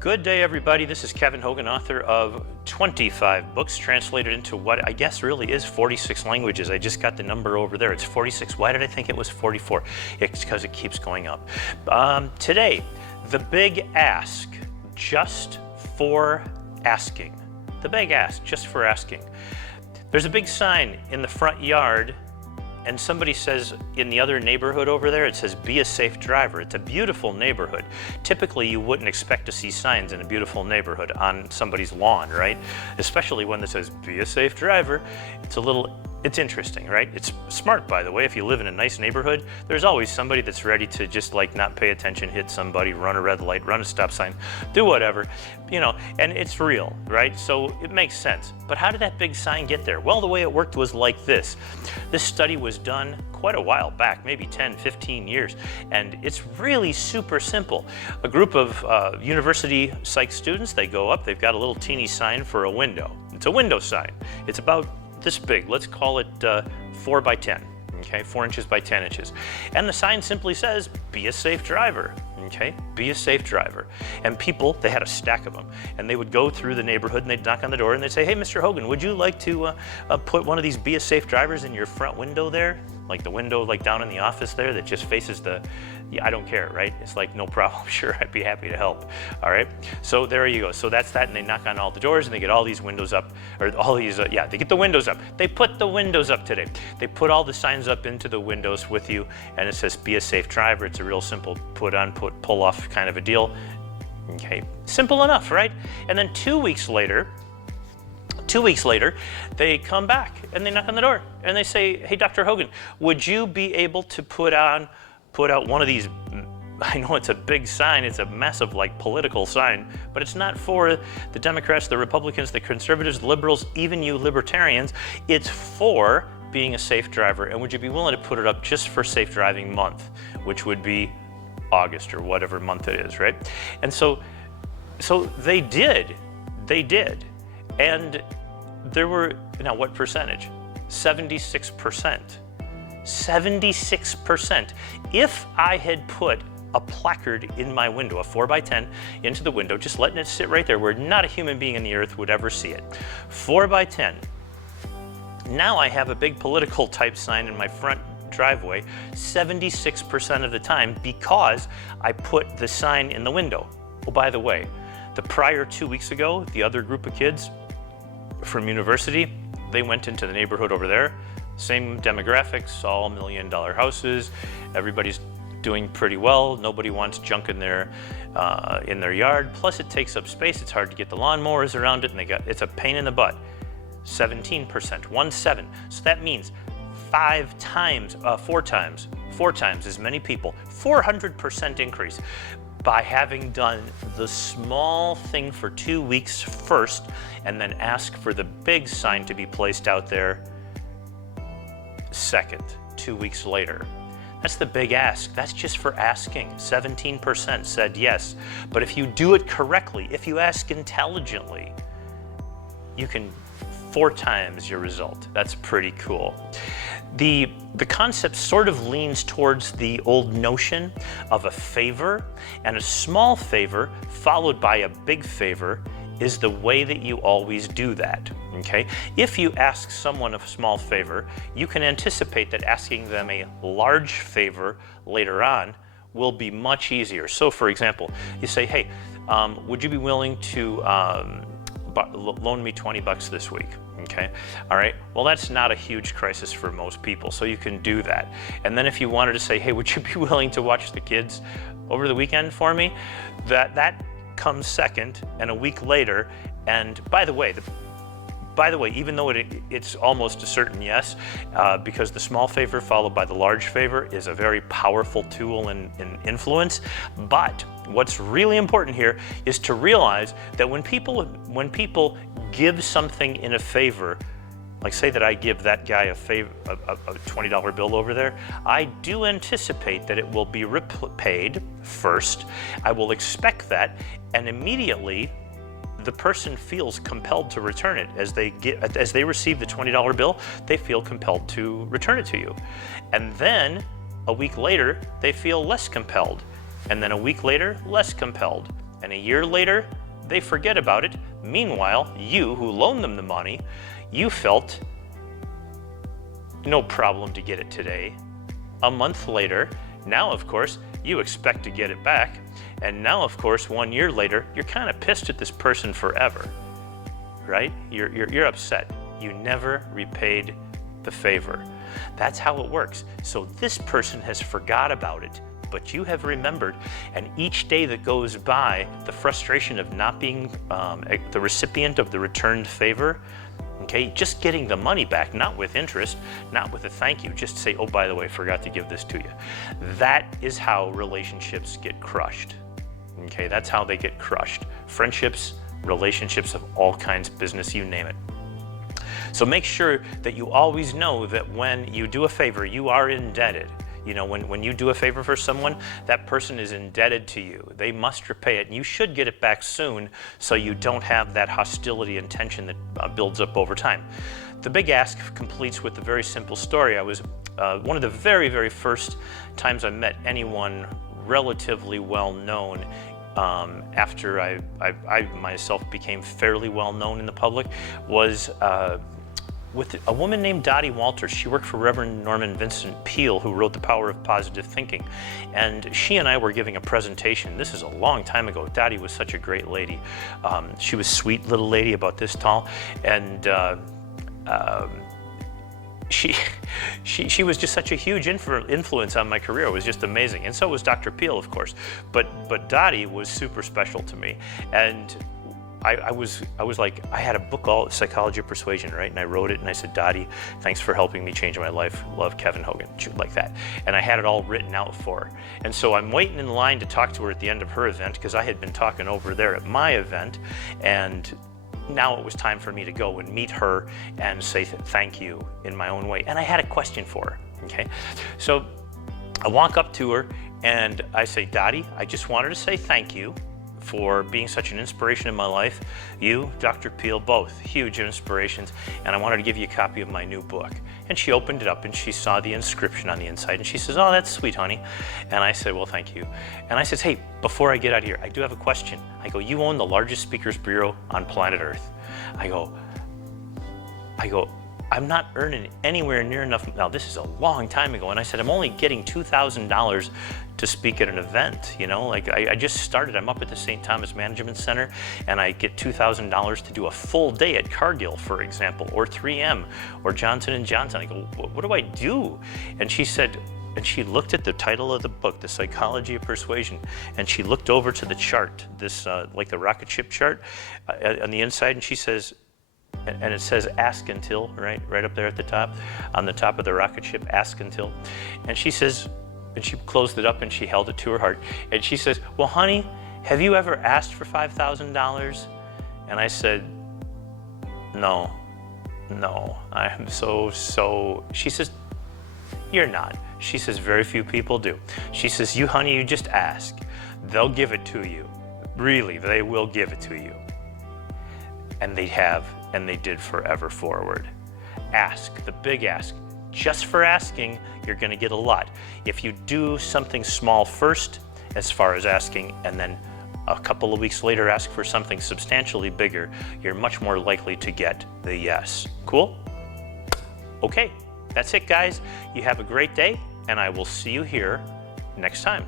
Good day, everybody. This is Kevin Hogan, author of 25 books translated into what I guess really is 46 languages. I just got the number over there. It's 46. Why did I think it was 44? It's because it keeps going up. Today, the big ask, just for asking. The big ask, just for asking. There's a big sign in the front yard, and somebody says in the other neighborhood over there, it says, "Be a safe driver." It's a beautiful neighborhood. Typically, you wouldn't expect to see signs in a beautiful neighborhood on somebody's lawn, right? Especially one that says, "Be a safe driver." It's interesting, right? It's smart, by the way. If you live in a nice neighborhood, there's always somebody that's ready to just like not pay attention, hit somebody, run a red light, run a stop sign, do whatever, and it's real, right? So it makes sense. But how did that big sign get there? Well, the way it worked was like this. This study was done quite a while back, maybe 10, 15 years, and it's really super simple. A group of university psych students, they go up, they've got a little teeny sign for a window. It's a window sign. It's about this big. Let's call it 4 by 10, okay? 4 inches by 10 inches. And the sign simply says, "Be a safe driver," okay? Be a safe driver. And people, they had a stack of them, and they would go through the neighborhood and they'd knock on the door and they'd say, "Hey, Mr. Hogan, would you like to put one of these Be a Safe drivers in your front window there?" Like the window like down in the office there that just faces yeah, I don't care, right? It's like, no problem, sure, I'd be happy to help, all right? So there you go. So that's that, and they knock on all the doors and they get all these windows up, or all these, they get the windows up. They put the windows up today. They put all the signs up into the windows with you, and it says, "Be a safe driver." It's a real simple put on, pull off kind of a deal. Okay, simple enough, right? And then 2 weeks later, they come back and they knock on the door and they say, "Hey, Dr. Hogan, would you be able to put out one of these?" I know it's a big sign, it's a massive political sign, but it's not for the Democrats, the Republicans, the conservatives, the liberals, even you libertarians. It's for being a safe driver. And would you be willing to put it up just for Safe Driving Month, which would be August or whatever month it is, right? And so they did. And there were, now what percentage? 76%. 76%. If I had put a placard in my window, a 4 by 10 into the window, just letting it sit right there where not a human being on the earth would ever see it. 4 by 10. Now I have a big political type sign in my front driveway 76% of the time because I put the sign in the window. Oh, by the way, the prior 2 weeks ago, the other group of kids from university, they went into the neighborhood over there. Same demographics, all $1 million houses. Everybody's doing pretty well. Nobody wants junk in their yard. Plus, it takes up space. It's hard to get the lawnmowers around it, and it's a pain in the butt. 17%, 1-7. So that means 4 times as many people, 400% increase by having done the small thing for 2 weeks first, and then ask for the big sign to be placed out there second, 2 weeks later. That's the big ask. That's just for asking. 17% said yes. But if you do it correctly, if you ask intelligently, you can 4 times your result. That's pretty cool. The concept sort of leans towards the old notion of a favor, and a small favor followed by a big favor is the way that you always do that, okay? If you ask someone a small favor, you can anticipate that asking them a large favor later on will be much easier. So for example, you say, "Hey, would you be willing to loan me $20 this week?" Okay, all right, well, that's not a huge crisis for most people, so you can do that. And then if you wanted to say, "Hey, would you be willing to watch the kids over the weekend for me?" That comes second, and a week later. And by the way, even though it's almost a certain yes, because the small favor followed by the large favor is a very powerful tool in influence. But what's really important here is to realize that when people give something in a favor, like say that I give that guy a $20 bill over there, I do anticipate that it will be repaid first. I will expect that, and immediately the person feels compelled to return it. As they receive the $20 bill, they feel compelled to return it to you. And then a week later, they feel less compelled. And then a week later, less compelled. And a year later, they forget about it. Meanwhile, you who loaned them the money, you felt no problem to get it today. A month later, now of course, you expect to get it back. And now of course, 1 year later, you're kind of pissed at this person forever, right? You're upset. You never repaid the favor. That's how it works. So this person has forgot about it, but you have remembered, and each day that goes by, the frustration of not being the recipient of the returned favor, okay, just getting the money back, not with interest, not with a thank you, just say, oh, by the way, forgot to give this to you. That is how relationships get crushed, okay? That's how they get crushed. Friendships, relationships of all kinds, business, you name it. So make sure that you always know that when you do a favor, you are indebted. You know, when you do a favor for someone, that person is indebted to you. They must repay it, and you should get it back soon so you don't have that hostility and tension that builds up over time. The big ask completes with a very simple story. I was one of the very, very first times I met anyone relatively well known after I myself became fairly well known in the public was with a woman named Dottie Walters. She worked for Reverend Norman Vincent Peale, who wrote The Power of Positive Thinking. And she and I were giving a presentation. This is a long time ago. Dottie was such a great lady. She was a sweet little lady about this tall. And she was just such a huge influence on my career. It was just amazing. And so was Dr. Peale, of course. But Dottie was super special to me. And I was like, I had a book called Psychology of Persuasion, right? And I wrote it and I said, Dottie, thanks for helping me change my life. Love, Kevin Hogan, like that. And I had it all written out for her. And so I'm waiting in line to talk to her at the end of her event because I had been talking over there at my event. And now it was time for me to go and meet her and say thank you in my own way. And I had a question for her, okay? So I walk up to her and I say, Dottie, I just wanted to say thank you for being such an inspiration in my life. You, Dr. Peale, both huge inspirations, and I wanted to give you a copy of my new book. And she opened it up and she saw the inscription on the inside and she says, oh, that's sweet, honey. And I said, well, thank you. And I said, hey, before I get out of here, I do have a question. I go, you own the largest speakers bureau on planet Earth. I go, I'm not earning anywhere near enough. Now, this is a long time ago. And I said, I'm only getting $2,000 to speak at an event. You know, like I just started. I'm up at the St. Thomas Management Center and I get $2,000 to do a full day at Cargill, for example, or 3M or Johnson & Johnson. I go, what do I do? And she said, and she looked at the title of the book, The Psychology of Persuasion, and she looked over to the chart, this like the rocket ship chart on the inside, and she says, and it says ask until, right up there at the top, on the top of the rocket ship, ask until. And she says, and she closed it up and she held it to her heart. And she says, well, honey, have you ever asked for $5,000? And I said, no, I am so, she says, you're not. She says, very few people do. She says, you, honey, you just ask. They'll give it to you. Really, they will give it to you. And they have, and they did forever forward. Ask, the big ask. Just for asking, you're going to get a lot. If you do something small first, as far as asking, and then a couple of weeks later ask for something substantially bigger, you're much more likely to get the yes. Cool? Okay, that's it, guys. You have a great day, and I will see you here next time.